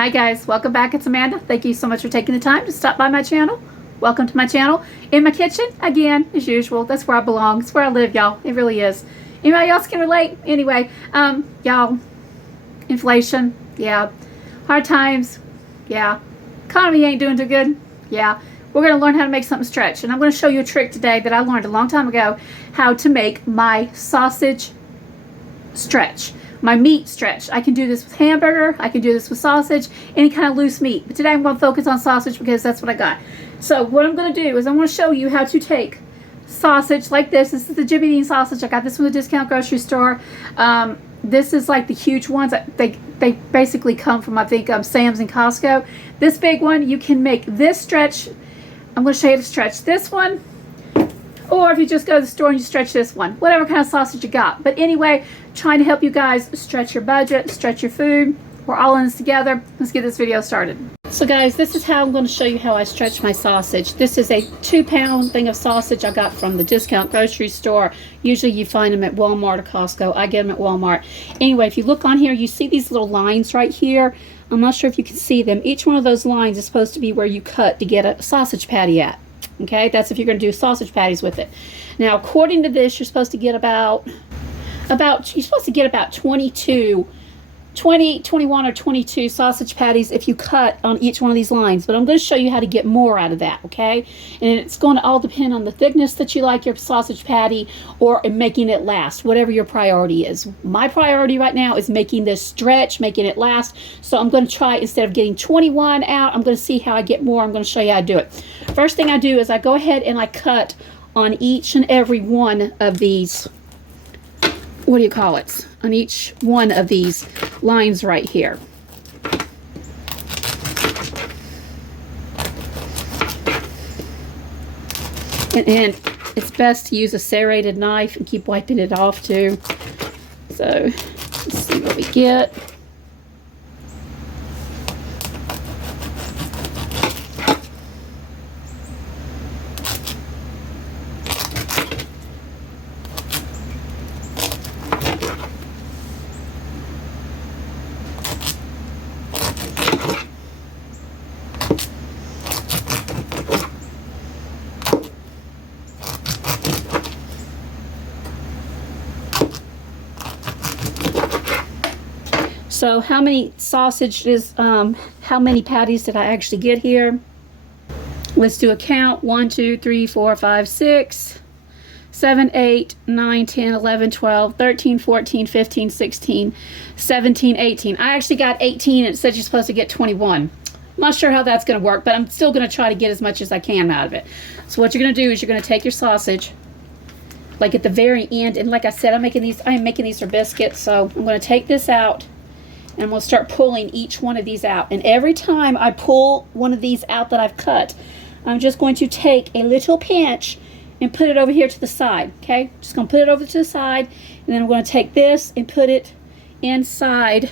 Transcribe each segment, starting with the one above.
Hi guys, welcome back. It's Amanda. Thank you so much for taking the time to stop by my channel. Welcome to my channel. In my kitchen, again, as usual. That's where I belong. It's where I live, y'all. It really is. Anybody else can relate? Anyway, y'all, inflation, yeah. Hard times, yeah. Economy ain't doing too good, yeah. We're going to learn how to make something stretch. And I'm going to show you a trick today that I learned a long time ago, how to make my sausage stretch. My meat stretch. I can do this with hamburger. I can do this with sausage, any kind of loose meat. But today I'm going to focus on sausage because that's what I got. So what I'm going to do is I'm going to show you how to take sausage like this. This is the Jimmy Dean sausage. I got this from the discount grocery store. This is like the huge ones. They basically come from, I think, Sam's and Costco. This big one, you can make this stretch. I'm going to show you how to stretch this one. Or if you just go to the store and you stretch this one, whatever kind of sausage you got. But anyway, trying to help you guys stretch your budget, stretch your food. We're all in this together. Let's get this video started. So guys, this is how I'm going to show you how I stretch my sausage. This is a 2-pound thing of sausage I got from the discount grocery store. Usually you find them at Walmart or Costco. I get them at Walmart. Anyway, if you look on here, you see these little lines right here. I'm not sure if you can see them. Each one of those lines is supposed to be where you cut to get a sausage patty at. Okay, that's if you're going to do sausage patties with it. Now, according to this, you're supposed to get about 21 or 22 sausage patties if you cut on each one of these lines. But I'm going to show you how to get more out of that, okay? And it's going to all depend on the thickness that you like your sausage patty or making it last, whatever your priority is. My priority right now is making this stretch, making it last. So I'm going to try, instead of getting 21 out, I'm going to see how I get more. I'm going to show you how to do it. First thing I do is I go ahead and I cut on each and every one of these, what do you call it? On each one of these lines right here. And it's best to use a serrated knife and keep wiping it off too. So let's see what we get. So how many sausages, how many patties did I actually get here? Let's do a count. 1, 2, 3, 4, 5, 6, 7, 8, 9, 10, 11, 12, 13, 14, 15, 16, 17, 18. I actually got 18 and it said you're supposed to get 21. I'm not sure how that's going to work, but I'm still going to try to get as much as I can out of it. So what you're going to do is you're going to take your sausage, like at the very end, and like I said, I am making these for biscuits, so I'm going to take this out. And I'm going to start pulling each one of these out. And every time I pull one of these out that I've cut, I'm just going to take a little pinch and put it over here to the side. Okay? Just going to put it over to the side. And then I'm going to take this and put it inside.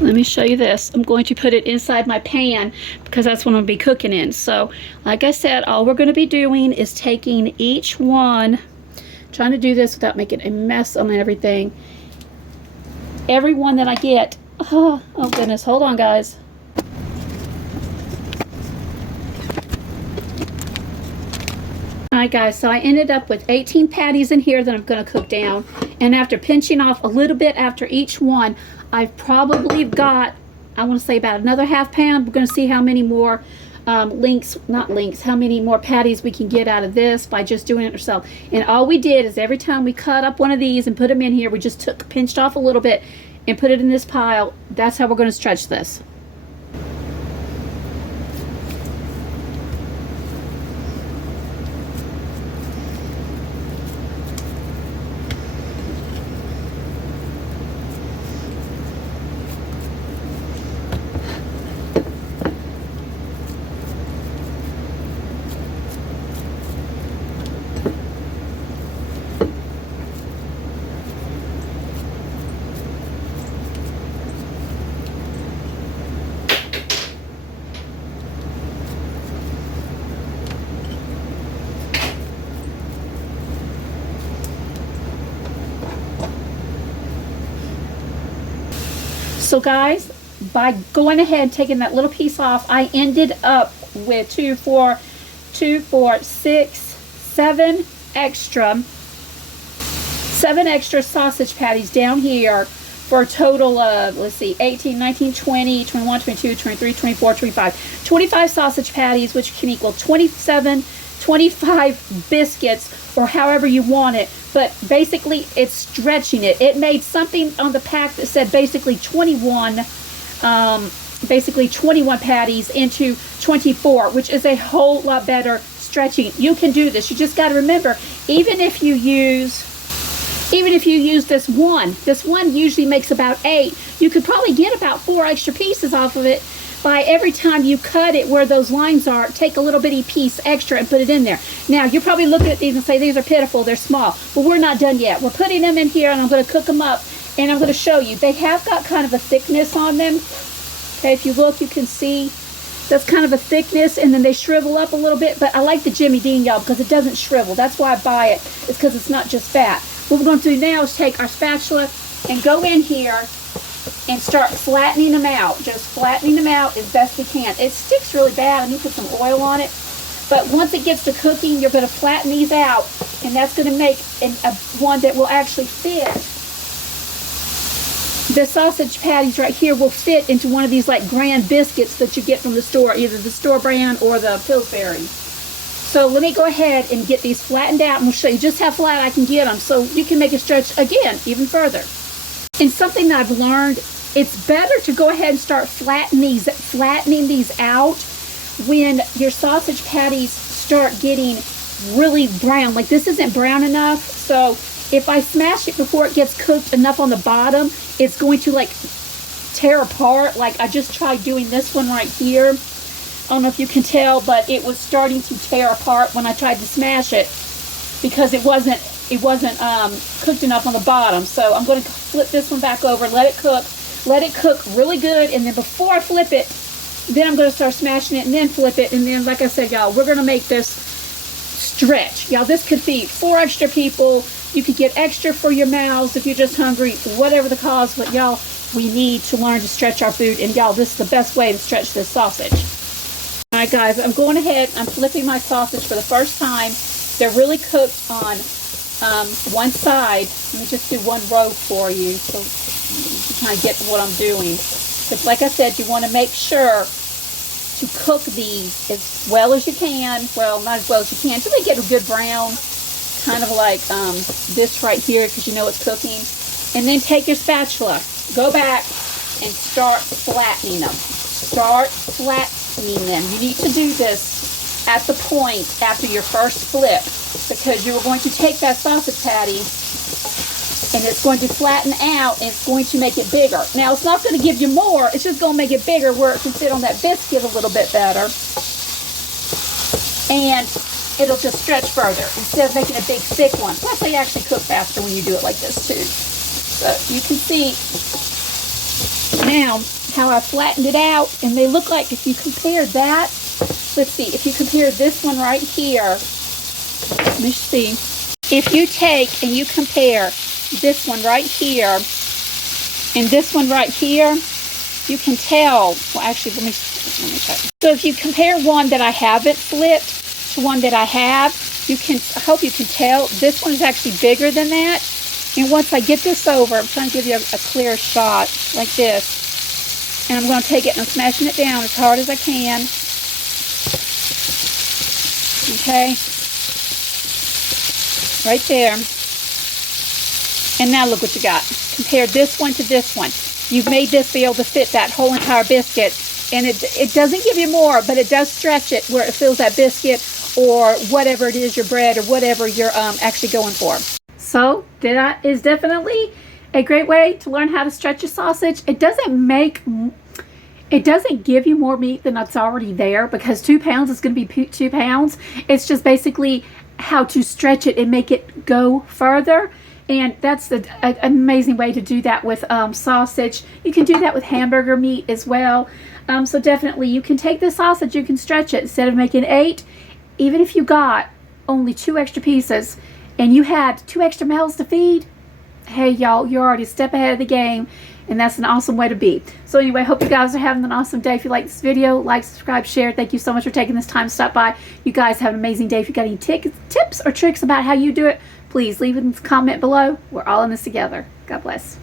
Let me show you this. I'm going to put it inside my pan because that's what I'm going to be cooking in. So, like I said, all we're going to be doing is taking each one, trying to do this without making a mess on everything. Every one that I get, oh goodness, hold on guys. Alright guys, so I ended up with 18 patties in here that I'm going to cook down. And after pinching off a little bit after each one, I've probably got, I want to say about another ½ pound. We're going to see how many more how many more patties we can get out of this by just doing it ourselves. And all we did is every time we cut up one of these and put them in here, we just pinched off a little bit and put it in this pile. That's how we're going to stretch this. So guys, by going ahead and taking that little piece off, I ended up with 7 extra sausage patties down here for a total of, let's see, 18, 19, 20, 21, 22, 23, 24, 25. 25 sausage patties, which can equal 27, 25 biscuits, or however you want it. But basically, it's stretching it. It made something on the pack that said basically 21 patties into 24, which is a whole lot better stretching. You can do this. You just got to remember, even if you use this one usually makes about 8. You could probably get about 4 extra pieces off of it by every time you cut it where those lines are, take a little bitty piece extra and put it in there. Now, you're probably looking at these and say, these are pitiful, they're small. But we're not done yet. We're putting them in here and I'm going to cook them up and I'm going to show you. They have got kind of a thickness on them. Okay, if you look, you can see that's kind of a thickness, and then they shrivel up a little bit. But I like the Jimmy Dean, y'all, because it doesn't shrivel. That's why I buy it. It's because it's not just fat. What we're going to do now is take our spatula and go in here and start flattening them out. Just flattening them out as best we can. It sticks really bad. Let me put some oil on it. But once it gets to cooking, you're going to flatten these out, and that's going to make one that will actually fit. The sausage patties right here will fit into one of these like grand biscuits that you get from the store, either the store brand or the Pillsbury. So let me go ahead and get these flattened out, and we'll show you just how flat I can get them so you can make it stretch again even further. And something that I've learned, it's better to go ahead and start flattening these out when your sausage patties start getting really brown. Like this isn't brown enough, so if I smash it before it gets cooked enough on the bottom, it's going to like tear apart. Like I just tried doing this one right here. I don't know if you can tell, but it was starting to tear apart when I tried to smash it because it wasn't cooked enough on the bottom. So I'm going to flip this one back over, let it cook really good, and then before I flip it, then I'm going to start smashing it and then flip it, and then like I said, y'all, we're going to make this stretch. Y'all, this could feed 4 extra people. You could get extra for your mouths if you're just hungry, whatever the cause, but y'all, we need to learn to stretch our food, and y'all, this is the best way to stretch this sausage. All right, guys, I'm going ahead, I'm flipping my sausage for the first time. They're really cooked on one side. Let me just do one row for you so you can kind of get what I'm doing. But like I said, you want to make sure to cook these as well as you can. Well, not as well as you can, until they get a good brown, kind of like this right here, because you know it's cooking. And then take your spatula, go back and start flattening them. Start flattening them. You need to do this at the point after your first flip, because you're going to take that sausage patty and it's going to flatten out and it's going to make it bigger. Now, it's not going to give you more. It's just going to make it bigger where it can sit on that biscuit a little bit better. And it'll just stretch further instead of making a big thick one. Plus, they actually cook faster when you do it like this too. So you can see now how I flattened it out, and they look like, if you compare that, let's see, if you compare this one right here, let me see. If you take and you compare this one right here and this one right here, you can tell, well actually let me try. So if you compare one that I haven't flipped to one that I have, I hope you can tell this one is actually bigger than that. And once I get this over, I'm trying to give you a clear shot like this. And I'm going to take it and I'm smashing it down as hard as I can. Okay. Right there. And now look what you got. Compare this one to this one. You've made this be able to fit that whole entire biscuit. And it doesn't give you more, but it does stretch it where it fills that biscuit or whatever it is, your bread or whatever you're actually going for. So that is definitely a great way to learn how to stretch a sausage. It doesn't give you more meat than that's already there, because 2 pounds is going to be 2 pounds. It's just basically how to stretch it and make it go further. And that's an amazing way to do that with sausage. You can do that with hamburger meat as well. So definitely you can take the sausage, you can stretch it. Instead of making 8, even if you got only 2 extra pieces and you had 2 extra mouths to feed, hey y'all, you're already a step ahead of the game, and that's an awesome way to be. So anyway, hope you guys are having an awesome day. If you like this video, like, subscribe, share. Thank you so much for taking this time to stop by. You guys have an amazing day. If you got any tips or tricks about how you do it, please leave it in the comment below. We're all in this together. God bless.